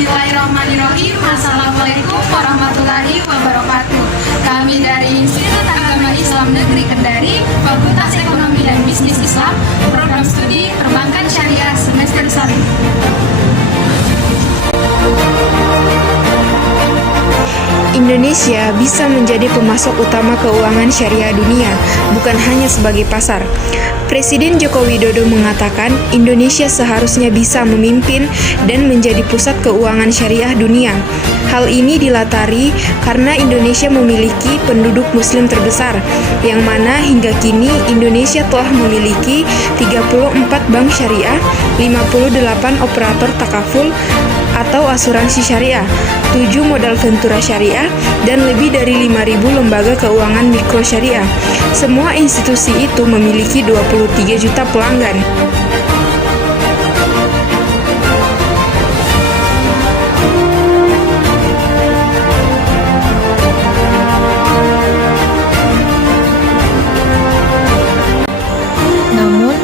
Bismillahirrahmanirrahim. Assalamualaikum warahmatullahi wabarakatuh. Kami dari Institut Agama Islam Negeri Kendari, Fakultas Ekonomi dan Bisnis Islam, Program Studi Perbankan Syariah semester 1. Indonesia bisa menjadi pemasok utama keuangan syariah dunia, bukan hanya sebagai pasar. Presiden Joko Widodo mengatakan Indonesia seharusnya bisa memimpin dan menjadi pusat keuangan syariah dunia. Hal ini dilatari karena Indonesia memiliki penduduk muslim terbesar, yang mana hingga kini Indonesia telah memiliki 34 bank syariah, 58 operator takaful atau asuransi syariah, 7 modal ventura syariah, dan lebih dari 5.000 lembaga keuangan mikro syariah. Semua institusi itu memiliki 23 juta pelanggan.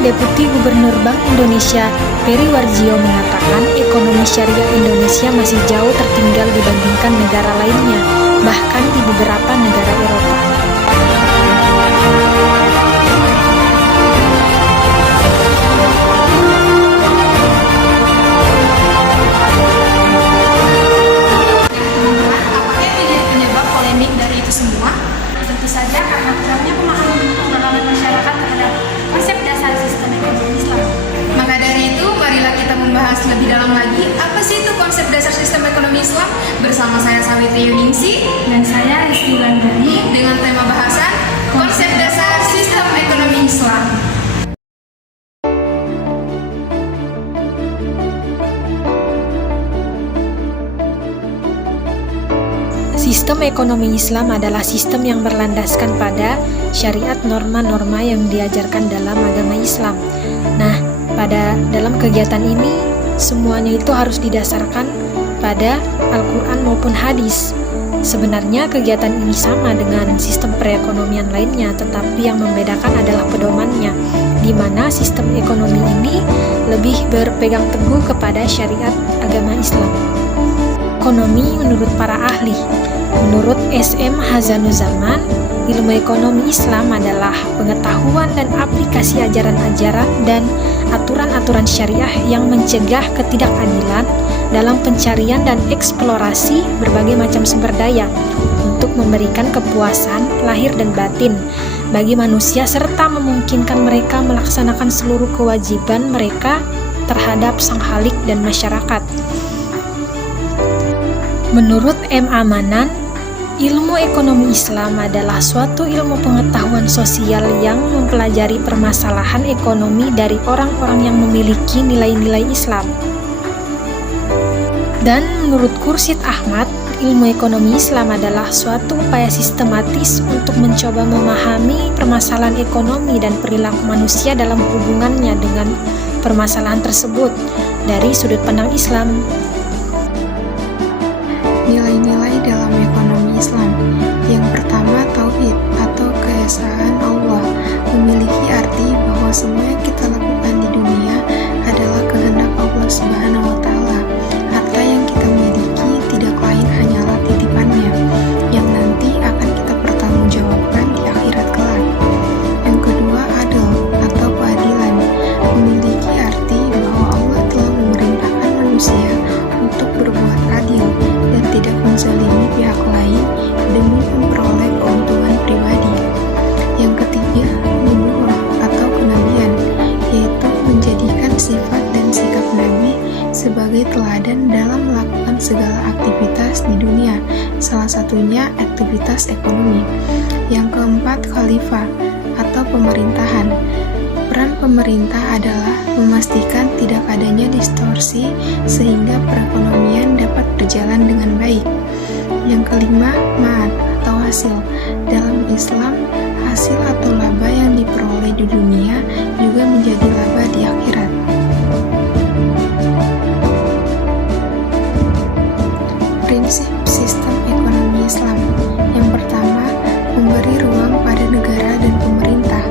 Deputi Gubernur Bank Indonesia Peri Warjio mengatakan ekonomi syariah Indonesia masih jauh tertinggal dibandingkan negara lainnya, bahkan di beberapa negara Eropa. Apakah yang menjadi penyebab polemik dari itu semua? Tentu saja karena kurangnya pemahaman pengalaman masyarakat terhadap konsep dasar sistem ekonomi Islam. Maka dari itu, marilah kita membahas lebih dalam lagi apa sih itu konsep dasar sistem ekonomi Islam bersama saya Sawitri Yuningsi dan saya Rizky Wulandari dengan tema bahasan konsep dasar sistem ekonomi Islam. Sistem ekonomi Islam adalah sistem yang berlandaskan pada syariat norma-norma yang diajarkan dalam agama Islam. Nah, dalam kegiatan ini semuanya itu harus didasarkan pada Al-Quran maupun hadis. Sebenarnya kegiatan ini sama dengan sistem perekonomian lainnya, tetapi yang membedakan adalah pedomannya, di mana sistem ekonomi ini lebih berpegang teguh kepada syariat agama Islam. Ekonomi menurut para ahli. Menurut S.M. Hazanuzaman, ilmu ekonomi Islam adalah pengetahuan dan aplikasi ajaran-ajaran dan aturan-aturan syariah yang mencegah ketidakadilan dalam pencarian dan eksplorasi berbagai macam sumber daya untuk memberikan kepuasan lahir dan batin bagi manusia serta memungkinkan mereka melaksanakan seluruh kewajiban mereka terhadap sang Khalik dan masyarakat. Menurut M. Amanan, ilmu ekonomi Islam adalah suatu ilmu pengetahuan sosial yang mempelajari permasalahan ekonomi dari orang-orang yang memiliki nilai-nilai Islam. Dan menurut Khursyid Ahmad, ilmu ekonomi Islam adalah suatu upaya sistematis untuk mencoba memahami permasalahan ekonomi dan perilaku manusia dalam hubungannya dengan permasalahan tersebut dari sudut pandang Islam. Nilai-nilai dalam ekonomi Islam. Yang pertama, tauhid atau keesaan Allah memiliki arti bahwa semua yang kita lakukan di dunia adalah kehendak Allah Subhanahu wa Ta'ala. Harta yang kita miliki tidak lain hanyalah titipannya yang nanti akan kita pertanggungjawabkan di akhirat kelak. Yang kedua, adil atau keadilan memiliki arti bahwa Allah telah memerintahkan manusia untuk berbuat adil dan tidak menzalimi pihak lain demi memperoleh keuntungan pribadi. Yang ketiga, nubuwah atau kenabian, yaitu menjadikan sifat dan sikap Nabi sebagai teladan dalam melakukan segala aktivitas di dunia, salah satunya aktivitas ekonomi. Yang keempat, khalifah atau pemerintahan. Peran pemerintah adalah memastikan tidak adanya distorsi sehingga perekonomian dapat berjalan dengan baik. Yang kelima, ma'ad atau hasil. Dalam Islam, hasil atau laba yang diperoleh di dunia juga menjadi laba di akhirat. Prinsip sistem ekonomi Islam. Yang pertama, memberi ruang pada negara dan pemerintah.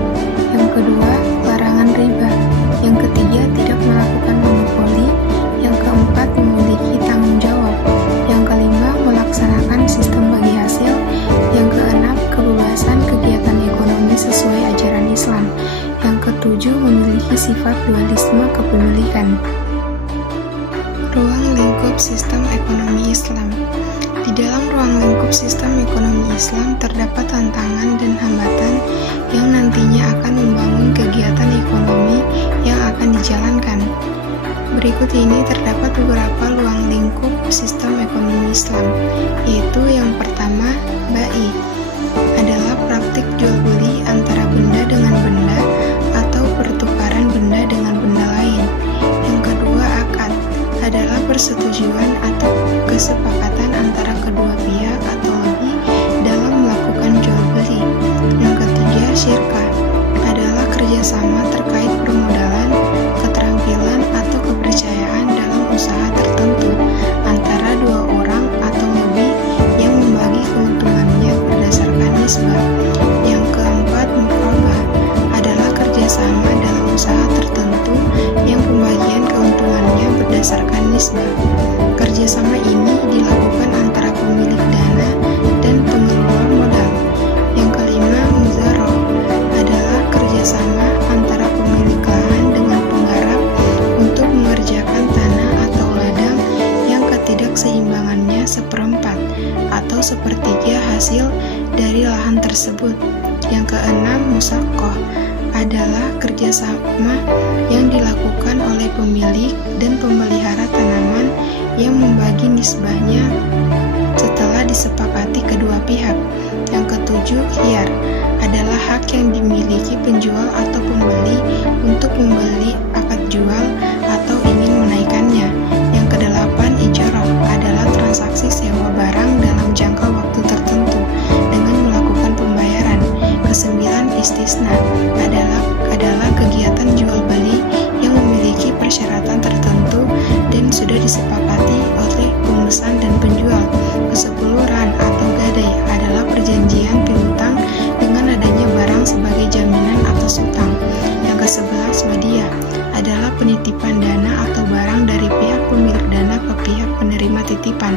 Yang kedua, larangan riba. Yang ketiga, tidak melakukan monopoli. Yang keempat, memiliki tanggung jawab. Ruang lingkup sistem ekonomi Islam. Di dalam ruang lingkup sistem ekonomi Islam terdapat tantangan dan hambatan yang nantinya akan membangun kegiatan ekonomi yang akan dijalankan. Berikut ini terdapat beberapa ruang lingkup sistem ekonomi Islam, yaitu yang pertama, bai, adalah praktik jual beli antara benda dengan benda atau pertukaran benda dengan benda lain. Yang kedua, akad, adalah persetujuan atau kesepakatan antara kedua pihak atau lebih dalam melakukan jual beli. Yang ketiga, syirkah, adalah kerjasama terkait permodalan, keterampilan, atau kepercayaan dalam usaha tertentu antara dua orang atau lebih yang membagi keuntungannya berdasarkan nisbah. Yang keempat, muqabah, adalah kerjasama dalam usaha tertentu yang pembagian keuntungannya berdasarkan nisbah. Kerjasama ini dilakukan antara pemilik dana dan pengelola modal. Yang kelima, muzarah, adalah kerjasama antara pemilik lahan dengan penggarap untuk mengerjakan tanah atau ladang yang ketidakseimbangannya seperempat atau sepertiga hasil dari lahan tersebut. Yang keenam, musaqqah, adalah kerjasama yang dilakukan oleh pemilik dan pemelihara tanaman yang membagi nisbahnya setelah disepakati kedua pihak. Yang ketujuh, khiyar, adalah hak yang dimiliki penjual atau pembeli untuk membeli akad jual atau ingin menaikkannya. Yang kedelapan, ijarah, adalah transaksi sewa barang dalam jangka waktu tertentu dengan melakukan pembayaran. Kesembilan, istisna, adalah kegiatan jual beli yang memiliki persyaratan tertentu dan sudah disepakati oleh pemesan dan penjual. Kesepuluh, ran atau gadai, adalah perjanjian piutang dengan adanya barang sebagai jaminan atas utang. Yang ke-11, wadiah, adalah penitipan dana atau barang dari pihak pemilik dana ke pihak penerima titipan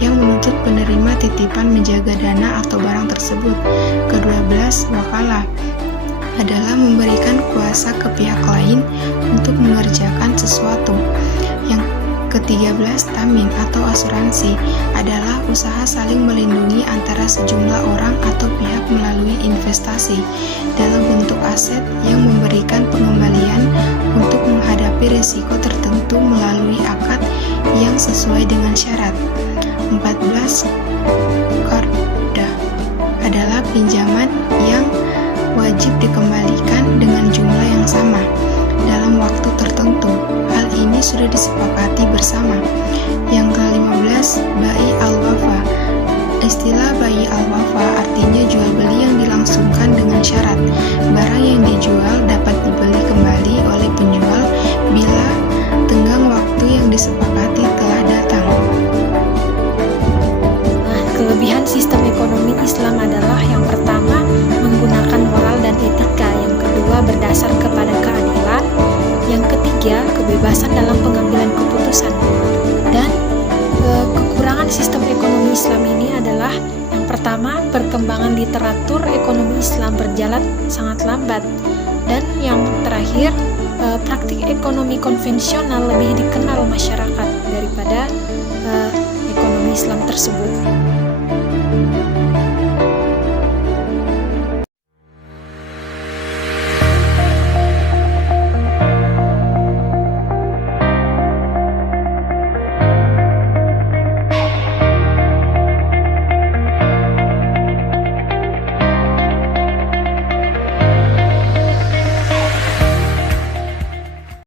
yang menuntut penerima titipan menjaga dana atau barang tersebut. Ke-12, wakalah, adalah memberikan kuasa ke pihak lain untuk mengerjakan sesuatu. Yang ke-13, tamin atau asuransi, adalah usaha saling melindungi antara sejumlah orang atau pihak melalui investasi dalam bentuk aset yang memberikan pengembalian untuk menghadapi risiko tertentu melalui akad yang sesuai dengan syarat. 14, qardah, adalah pinjaman yang wajib dikembalikan dengan jumlah yang sama dalam waktu tertentu. Hal ini sudah disepakati bersama. Yang ke-15, bai al-wafa. Istilah bai al-wafa artinya jual beli yang dilangsungkan dengan syarat. Barang yang dijual dapat dibeli kembali oleh penjual bila tenggang waktu yang disepakati telah datang. Kelebihan sistem ekonomi Islam adalah yang pertama, menggunakan moral dan etika. Yang kedua, berdasar kepada keadilan. Yang ketiga, kebebasan dalam pengambilan keputusan. Dan kekurangan sistem ekonomi Islam ini adalah yang pertama, perkembangan literatur ekonomi Islam berjalan sangat lambat. Dan yang terakhir, praktik ekonomi konvensional lebih dikenal masyarakat daripada ekonomi Islam tersebut.